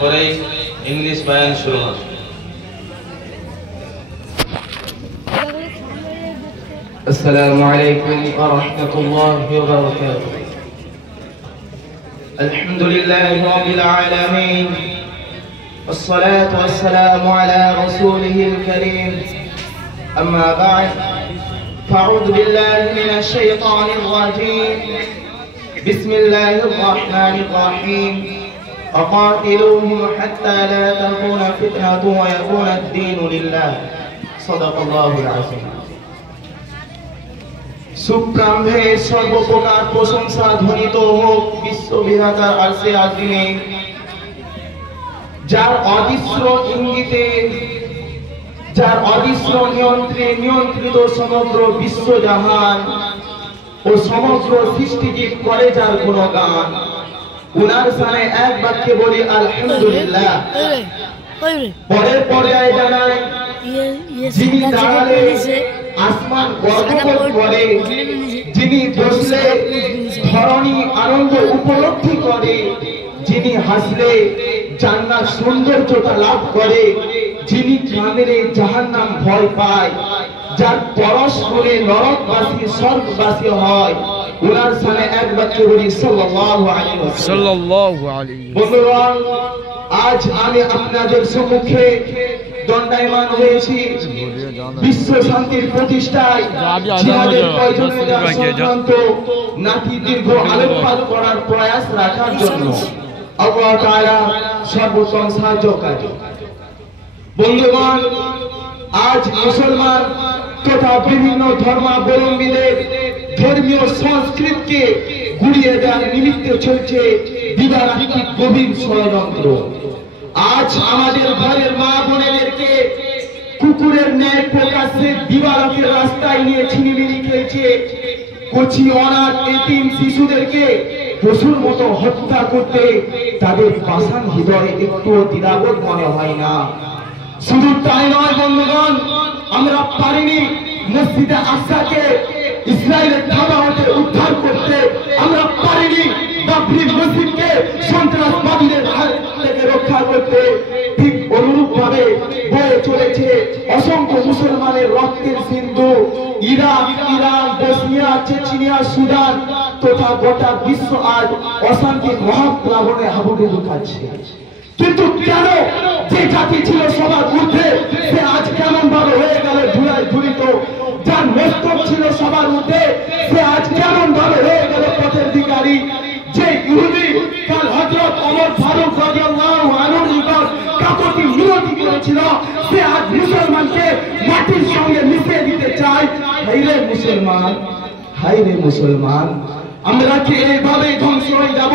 পরেই ইংলিশ বয়ান শুরু হবে। السلام عليكم ورحمة الله وبركاته. الحمد لله رب العالمين والصلاة والسلام على رسوله الكريم. أما بعد فأعوذ بالله من الشيطان الرجيم. بسم الله الرحمن الرحيم. وقاتلوهم حتى لا تكون فتنة ويكون الدين لله. صدق الله العظيم. সুপ্রাম্ভে সর্বপ্রকার প্রশংসা ধ্বনিত হোক বিশ্ববিধাতার আরশে আজিমে, যার অদৃশ্য ইঙ্গিতে, যার অদৃশ্য নিয়ন্ত্রণে নিয়ন্ত্রিত সমগ্র বিশ্বজাহান ও সমগ্র সৃষ্টিজীব করে যার গুণগান। উনার সামনে এক বাক্যে বলি আলহামদুলিল্লাহ। পরের পর্যায়ে জানাই যিনি দাঁড়ালে আসমান গর্ববোধ করে, যিনি বসলে ধরণী আনন্দ উপলব্ধি করে, যিনি হাসলে জান্নাত সৌন্দর্যতা লাভ করে, যিনি কাঁদলে জাহান্নাম ভয় পায়, যার পরশ করে নরকবাসী স্বর্গবাসী হয়, উনার সামনে এক বাক্যে বলি সাল্লাল্লাহু আলাইহি ওয়াসাল্লাম। বন্ধুগণ, আজ আমি আপনাদের সম্মুখে দণ্ডায়মান হয়েছি বিশ্ব শান্তির প্রতিষ্ঠায় জিহাদের প্রয়োজনীয়তা সংক্রান্ত নাতি দীর্ঘ আলোকপাত করার প্রয়াস রাখার জন্য। আল্লাহ তাআলা সর্বোত্তম সাহায্যকারী। বন্ধুগণ, আজ মুসলমান তথা বিভিন্ন ধর্মাবলম্বীদের ধর্মীয় সংস্কৃতিকে গুড়িয়ে দেওয়ার নিমিত্তে চলছে দিবারাত্রিক গভীর ষড়যন্ত্র। আজ আমাদের ঘরের মা বোনেদেরকে কুকুরের ন্যায় প্রকাশ্যে দিবারাতের রাস্তায় নিয়ে ছিনিমিনি খেয়েছে। কচি অনাথ এতিম শিশুদেরকে পশুর মতো হত্যা করতে তাদের পাষাণ হৃদয়ে একটু দ্বিধাবোধ মনে হয় না। শুধু তাই নয় বন্ধুগণ, আমরা পারিনি মসজিদে আকসাকে ইসরায়েলের ধাওয়া হতে উদ্ধার করতে, আমরা পারিনি বাবরি মসজিদকে সন্ত্রাসবাদীদের হাত থেকে রক্ষা করতে। ঠিক অনুরূপ ভাবে বয়ে চলেছে অসংখ্য মুসলমানের রক্তের Sindhu Iraq, Iran, Bosnia, Chechnya, Sudan তথা গোটা বিশ্ব আজ অশান্তির মহাপ্লাবনে হাবুডুবু খাচ্ছে। কিন্তু কেন যে জাতি ছিল সবার ঊর্ধ্বে সে আজ কেমন ভাবে হয়ে গেল ধুলায় ধুলিত? যার মস্তক ছিল সবার ঊর্ধ্বে সে আজ কেমন ভাবে হয়ে গেল পথের ভিখারি? যে ইহুদি কাল হযরত ওমর ফারুক রাদিয়াল্লাহু আনহুর নিকট কাপড়টি মিনতি করেছিল, সে আজ মুসলমানকে মাটির সঙ্গে মিশিয়ে দিতে চায়। হায়রে মুসলমান, হায়রে মুসলমান, আমরা কি এইভাবে ধ্বংস হয়ে যাব?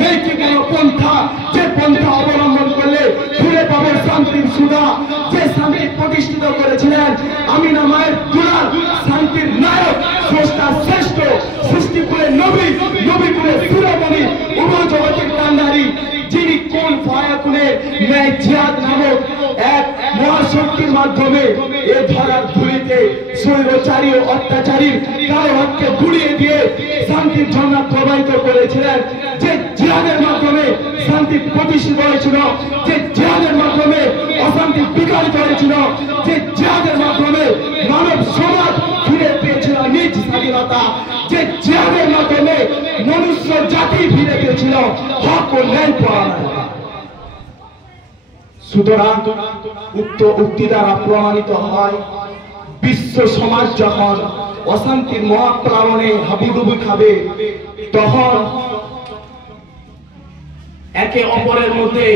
নেই কি কেন পন্থা, যে পন্থা অবলম্বন করলে ফিরে পাবো শান্তির সুধা? যে শান্তি প্রতিষ্ঠিত করেছিলেন আমিনা মায়ের দুলাল, শান্তির নায়ক, স্রষ্টা শ্রেষ্ঠ, সৃষ্টিকুলে নবী, নবীকুলে শিরোমণি, উভয় জগতের কান্ডারি, যিনি কোন ফায়াকুলের ন্যায় জিহাদ নামক এক মহাশক্তির মাধ্যমে এ ধরার ধুলিতে স্বৈরচারী ও অত্যাচারীর কারো হাতকে ঘুরিয়ে দিয়ে শান্তির ঝর্ণা প্রবাহিত করেছিলেন। যে জিহাদের মাধ্যমে শান্তি প্রতিষ্ঠিত হয়েছিল, যে জিহাদের মাধ্যমে অশান্তি বিতাড়িত হয়েছিল, যে জিহাদের মাধ্যমে মানব সমাজ ফিরে পেয়েছিল নিজ স্বাধীনতা, যে জিহাদের মাধ্যমে মনুষ্য জাতি ফিরে পেয়েছিল হক ও ন্যায় পরায়ণতা। সুতরাং উক্ত উক্তি দ্বারা প্রমাণিত হয় বিশ্ব সমাজ যখন অশান্তির মহাপ্লাবনে হাবুডুবু খাবে, তখন একে অপরের মধ্যে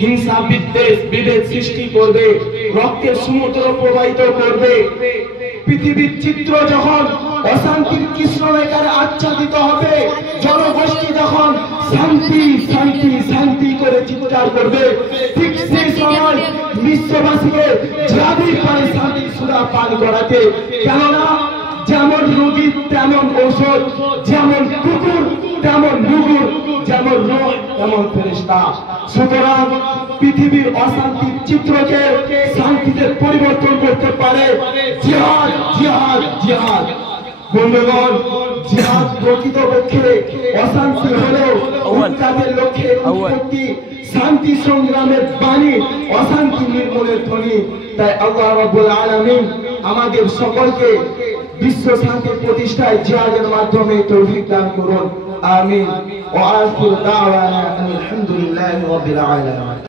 হিংসা, বিদ্বেষ, বিভেদ সৃষ্টি করবে, রক্তের সমুদ্র প্রবাহিত করবে। পৃথিবীর চিত্র যখন অশান্তির কৃষ্ণরেখায় আচ্ছাদিত হবে, জনগোষ্ঠী যখন শান্তি শান্তি শান্তি করে চিৎকার করবে, ঠিক সেই সময় বিশ্ববাসীকে জিহাদের পানি শান্তি সুধা পান করাতে। কেননা যেমন রোগী তেমন ঔষধ, যেমন কুকুর তেমন নুগুর, যেমন নয় তেমন ফেরেশতা। সুতরাং পৃথিবীর অশান্তির চিত্রকে শান্তিতে পরিবর্তন করতে পারে জিহাদ, জিহাদ, জিহাদ। বন্ধুগণ, জিহাদ প্রকৃতপক্ষে অশান্তি হলেও উৎখাতের লক্ষ্যে উৎপত্তি, শান্তি সংগ্রামের বাণী, অশান্তি নির্মূলের ধ্বনি। তাই আল্লাহ রাব্বুল আলামিন আমাদের সকলকে বিশ্ব শান্তি প্রতিষ্ঠায় জিহাদের মাধ্যমে তৌফিক দান করুন। আমিন। ওয়া আখিরু দাওয়ানা আলহামদুলিল্লাহি রাব্বিল আলামিন।